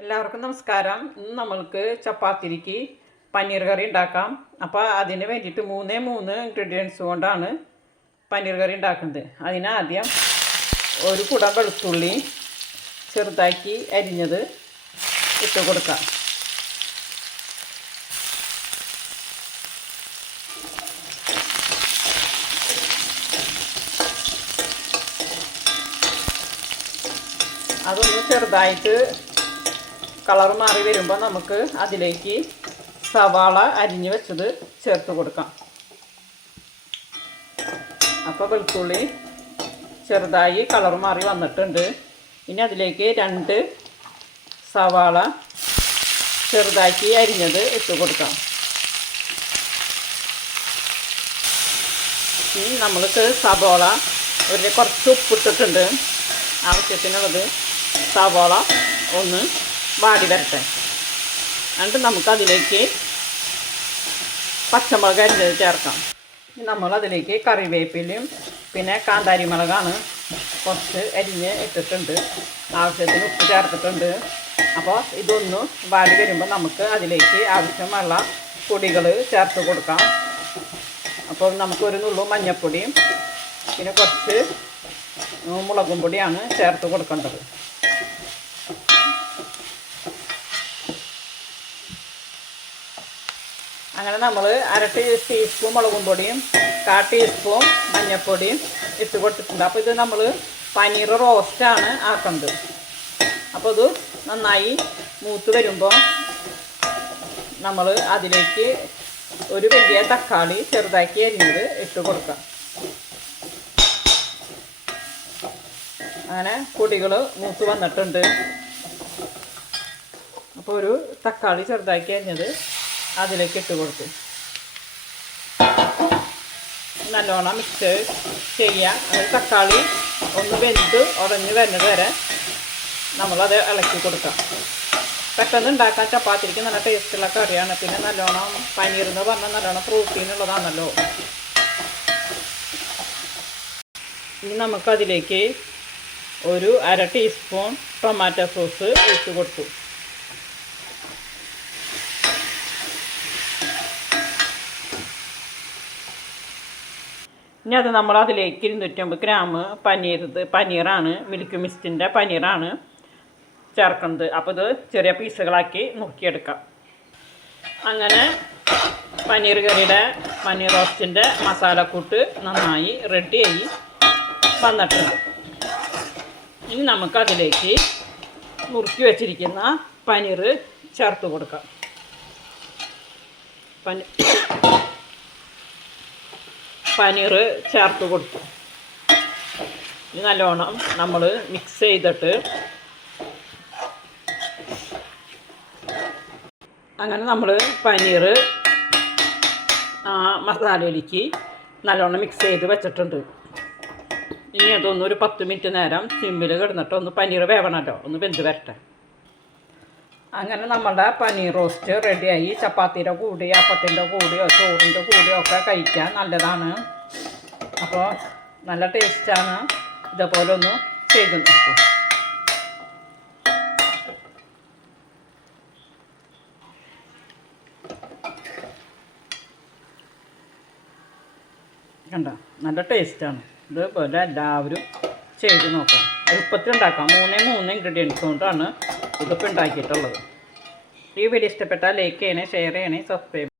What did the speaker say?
എല്ലാവർക്കും നമസ്കാരം. ഇന്ന് നമ്മൾക്ക് ചപ്പാത്തിക്ക് പനീർ കറി ഉണ്ടാക്കാം. അപ്പോൾ അതിന് വേണ്ടിയിട്ട് മൂന്നേ ഇൻഗ്രീഡിയൻസ് കൊണ്ടാണ് പനീർ കറി ഉണ്ടാക്കുന്നത്. അതിനാദ്യം ഒരു കുടം വെളുത്തുള്ളി ചെറുതാക്കി അരിഞ്ഞത് ഇട്ട് കൊടുക്കാം. അതൊന്ന് ചെറുതായിട്ട് കളർ മാറി വരുമ്പോൾ നമുക്ക് അതിലേക്ക് സവാള അരിഞ്ഞ് വെച്ചത് ചേർത്ത് കൊടുക്കാം. അപ്പോൾ വെളുത്തുള്ളി ചെറുതായി കളർ മാറി വന്നിട്ടുണ്ട്. ഇനി അതിലേക്ക് 2 സവാള ചെറുതാക്കി അരിഞ്ഞത് ഇട്ട് കൊടുക്കാം. ഇനി നമ്മൾക്ക് സവാള കുറച്ച് ഉപ്പിട്ടിട്ടുണ്ട് ആവശ്യത്തിനുള്ളത്. സവാള ഒന്ന് വാടി വരട്ടെ. എന്നിട്ട് നമുക്കതിലേക്ക് പച്ചമുളക് അരിഞ്ഞത് ചേർക്കാം. നമ്മളതിലേക്ക് കറിവേപ്പിലയും പിന്നെ കാന്താരി മുളകാണ് കുറച്ച് അരിഞ്ഞ് ഇട്ടിട്ടുണ്ട്. ആവശ്യത്തിന് ഉപ്പ് ചേർത്തിട്ടുണ്ട്. അപ്പോൾ ഇതൊന്ന് വാടി വരുമ്പോൾ നമുക്ക് അതിലേക്ക് ആവശ്യമുള്ള പൊടികൾ ചേർത്ത് കൊടുക്കാം. അപ്പോൾ നമുക്കൊരു നുള്ളു മഞ്ഞൾപ്പൊടിയും പിന്നെ കുറച്ച് മുളകും പൊടിയാണ് ചേർത്ത് കൊടുക്കേണ്ടത്. അങ്ങനെ നമ്മൾ 1/2 ടീസ്പൂൺ മുളകും പൊടിയും 1/4 ടീസ്പൂൺ മഞ്ഞൾപ്പൊടിയും ഇട്ട് കൊടുത്തിട്ടുണ്ട്. അപ്പോൾ ഇത് നമ്മൾ പനീർ റോസ്റ്റാണ് ആക്കുന്നത്. അപ്പോൾ ഇത് നന്നായി മൂത്ത് വരുമ്പോൾ നമ്മൾ അതിലേക്ക് ഒരു വലിയ തക്കാളി ചെറുതാക്കി അരിഞ്ഞത് ഇട്ട് കൊടുക്കാം. അങ്ങനെ പൊടികൾ മൂത്ത് വന്നിട്ടുണ്ട്. അപ്പോൾ ഒരു തക്കാളി ചെറുതാക്കി അരിഞ്ഞത് അതിലേക്ക് ഇട്ട് കൊടുത്തു. നല്ലോണം മിക്സ് ചെയ്യാം. തക്കാളി ഒന്ന് വെന്ത് ഉടഞ്ഞ് വരുന്നത് വരെ നമ്മളത് ഇളക്കി കൊടുക്കാം. പെട്ടെന്ന് ഉണ്ടാക്കാൻ ചപ്പാത്തിക്ക് നല്ല ടേസ്റ്റുള്ള കറിയാണ്. പിന്നെ നല്ലോണം പനീർ എന്ന് പറഞ്ഞാൽ നല്ലോണം പ്രോട്ടീൻ ഉള്ളതാണല്ലോ. ഇനി നമുക്കതിലേക്ക് ഒരു 1/2 ടീസ്പൂൺ ടൊമാറ്റോ സോസ് ഒഴിച്ച് കൊടുത്തു. ഇനി അത് നമ്മൾ അതിലേക്ക് 250 ഗ്രാം പനീറാണ്, മിൽക്ക് മിസ്റ്റിൻ്റെ പനീറാണ് ചേർക്കുന്നത്. അപ്പോൾ ഇത് ചെറിയ പീസുകളാക്കി നുറുക്കിയെടുക്കാം. അങ്ങനെ പനീർ കറിയുടെ പനീർ റോസ്റ്റിൻ്റെ മസാലക്കൂട്ട് നന്നായി റെഡിയായി വന്നിട്ടുണ്ട്. ഇനി നമുക്കതിലേക്ക് നുറുക്കി വെച്ചിരിക്കുന്ന പനീർ ചേർത്ത് കൊടുക്കാം. പനീർ ചേർത്ത് കൊടുത്തു. ഇത് നല്ലോണം നമ്മൾ മിക്സ് ചെയ്തിട്ട് അങ്ങനെ നമ്മൾ പനീർ മസാലയിലേക്ക് നല്ലോണം മിക്സ് ചെയ്ത് വെച്ചിട്ടുണ്ട്. ഇനി അതൊന്ന് ഒരു 10 മിനിറ്റ് നേരം സിമ്മിൽ കിടന്നിട്ട് ഒന്ന് പനീർ വേവണമല്ലോ, ഒന്ന് വെന്ത് വരട്ടെ. അങ്ങനെ നമ്മുടെ പനീർ റോസ്റ്റ് റെഡിയായി. ചപ്പാത്തിയുടെ കൂടി അപ്പത്തിൻ്റെ കൂടിയോ ചോറിൻ്റെ കൂടിയോ ഒക്കെ കഴിക്കാൻ നല്ലതാണ്. അപ്പോൾ നല്ല ടേസ്റ്റാണ്. ഇതേപോലെ ഒന്ന് ചെയ്ത് നോക്കൂ. കണ്ട നല്ല ടേസ്റ്റാണ്. ഇതുപോലെ എല്ലാവരും ചെയ്ത് നോക്കാം. എളുപ്പത്തിൽ ഉണ്ടാക്കാം. 3 ഇൻഗ്രീഡിയൻസ് കൊണ്ടാണ് ഇതിപ്പോൾ ഉണ്ടാക്കിയിട്ടുള്ളത്. ഈ വീഡിയോ ഇഷ്ടപ്പെട്ടാൽ ലൈക്ക് ചെയ്യണേ, ഷെയർ ചെയ്യണേ, സബ്സ്ക്രൈബ്